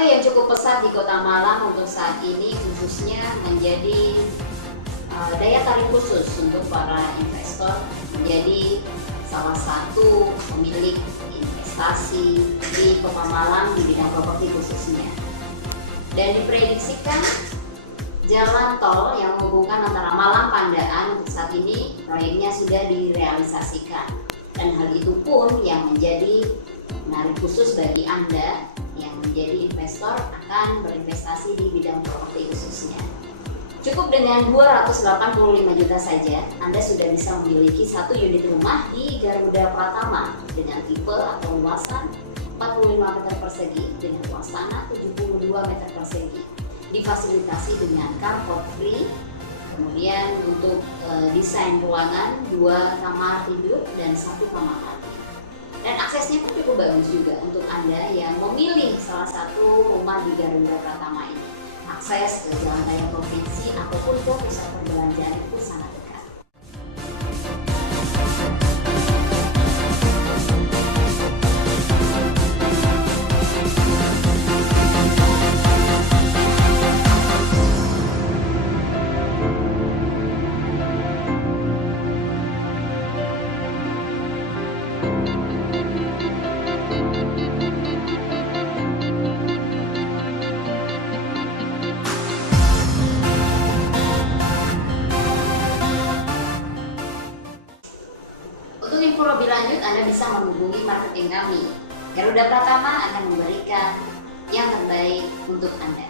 Satu yang cukup pesat di Kota Malang untuk saat ini khususnya menjadi daya tarik khusus untuk para investor menjadi salah satu pemilik investasi di Kota Malang di bidang properti khususnya. Dan diprediksikan jalan tol yang menghubungkan antara Malang Pandaan untuk saat ini proyeknya sudah direalisasikan, dan hal itu pun yang menjadi menarik khusus bagi Anda yang menjadi investor akan berinvestasi di bidang properti khususnya. Cukup dengan 285 juta saja, Anda sudah bisa memiliki satu unit rumah di Garuda Pratama dengan tipe atau luasan 45 meter persegi dengan luas tanah 72 meter persegi. Difasilitasi dengan carport free, kemudian untuk desain ruangan 2 kamar tidur dan 1 kamar mandi. Dan aksesnya pun cukup bagus juga untuk Anda yang memilih salah satu rumah di Garuda Pratama ini. Akses ke jalan raya provinsi ataupun ke pusat perbelanjaan itu sangat dekat. Untuk info lebih lanjut, Anda bisa menghubungi marketing kami. Garuda Pratama akan memberikan yang terbaik untuk Anda.